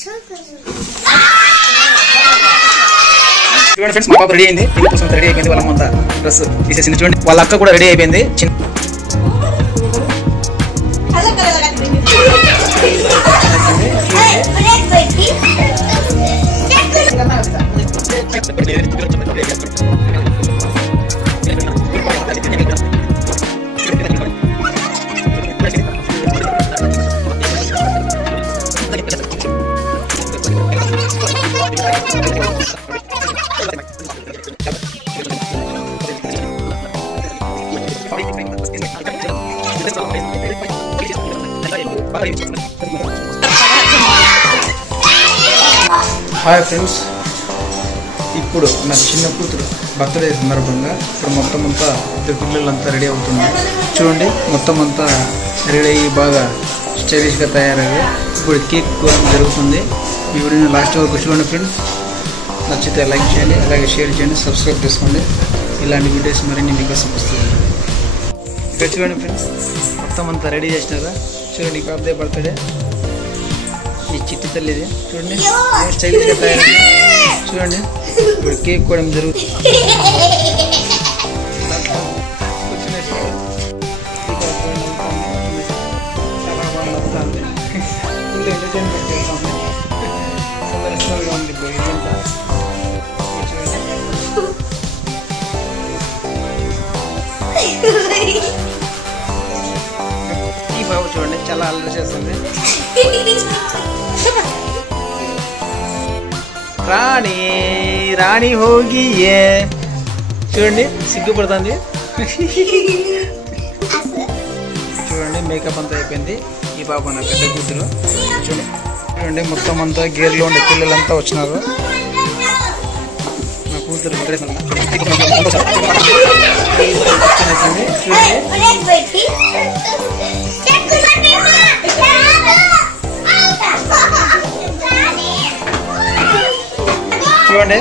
చూడండి ఫ్రెండ్స్, మా పాప రెడీ అయింది. పెళ్లి కోసం రెడీ అయిపోయింది. వాళ్ళ అమ్మంతా డ్రెస్ తీసేసింది. చూడండి, వాళ్ళ అక్క కూడా రెడీ అయిపోయింది. హాయ్ ఫ్రెండ్స్, ఇప్పుడు నా చిన్న కూతురు బర్త్డే సందర్భంగా ఇప్పుడు మొత్తం అంతా ఇద్దరు పిల్లలంతా రెడీ అవుతున్నారు. చూడండి, మొత్తం అంతా రెడీ అయ్యి బాగా స్టైలిష్గా తయారయ్యి ఇప్పుడు కేక్ జరుగుతుంది. ఈ వీడియోని లాస్ట్ వరకు చూడండి ఫ్రెండ్స్. నచ్చితే లైక్ చేయండి, అలాగే షేర్ చేయండి, సబ్స్క్రైబ్ చేసుకోండి. ఇలాంటి వీడియోస్ మరిన్ని మీకోసం వస్తుంది. ఇక్కడ చూడండి ఫ్రెండ్స్, మొత్తం అంతా రెడీ చేసినారా? చూడండి, ఈ పాపదే బర్త్డే. ఈ చిట్టి తల్లిది చూడండి, స్టైలిష్గా తయారైంది. చూడండి, ఇప్పుడు కేక్ కూడా జరుగుతుంది. చాలా బాగా వస్తుంది. ఫుల్ ఎంటర్టైన్మెంట్ చేస్తాము. సందర్శనంగా ఉంది ఇప్పుడు ఇదంతా. ఈ బాబు చూడండి, చాలా అల్లరి చేస్తుంది. రాణి రాణి హోగి చూడండి, సిగ్గుపడుతుంది. చూడండి, మేకప్ అంతా అయిపోయింది. ఈ బాబు నా పెద్ద కూతురు. చూడండి, మొత్తం అంతా గేర్లో ఉండే పిల్లలంతా వచ్చినారు. నా కూతురు చూడండి, చూడండి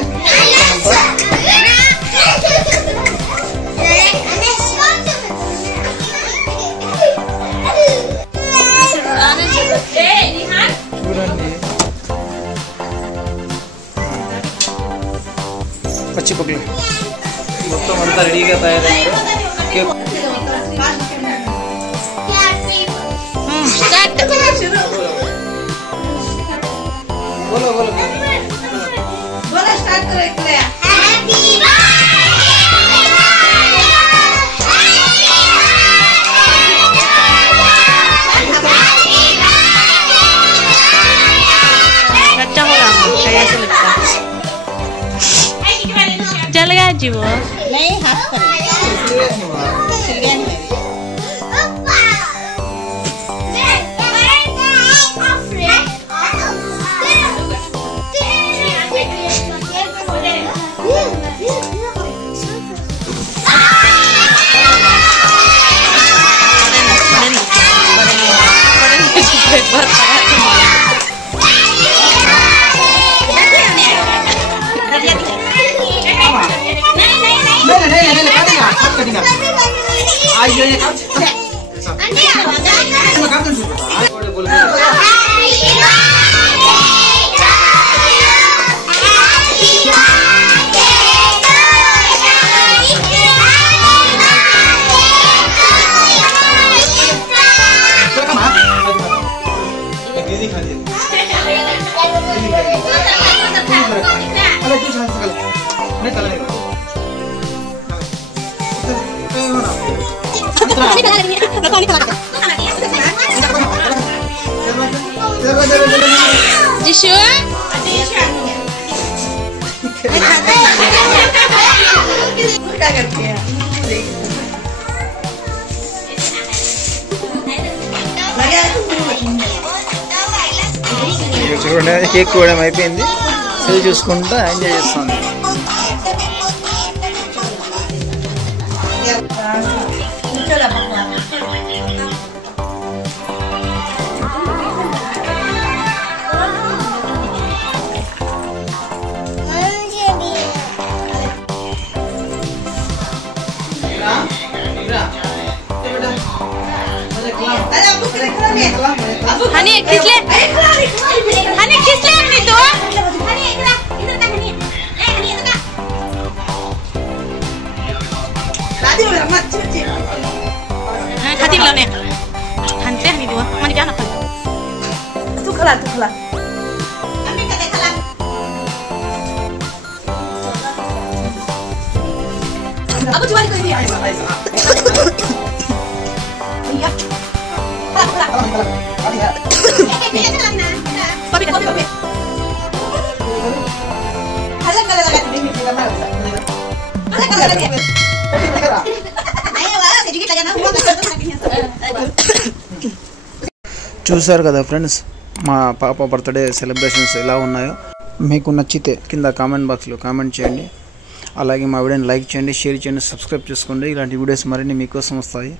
పచ్చి పక్కలు మొత్తం అంతా రెడీగా తయారయ్యారు. जल गया जी वो नहीं हाथ जिशु చూడండి, కేక్ కూడా అయిపోయింది. సెల్ చూసుకుంటా ఎంజాయ్ చేస్తాను. हनी खींच ले, हनी खींच ले। Aku cuma itu ini. Iya. Papi, papi, papi. Halang kalau lagi ini kita mau. Halang kalau lagi. Ayo, sedikit aja nak చూసారు కదా ఫ్రెండ్స్, మా పాప బర్త్డే సెలబ్రేషన్స్ ఎలా ఉన్నాయో. మీకు నచ్చితే కింద కామెంట్ బాక్స్లో కామెంట్ చేయండి. అలాగే మా వీడియోని లైక్ చేయండి, షేర్ చేయండి, సబ్స్క్రైబ్ చేసుకోండి. ఇలాంటి వీడియోస్ మరిన్ని మీకోసం వస్తాయి.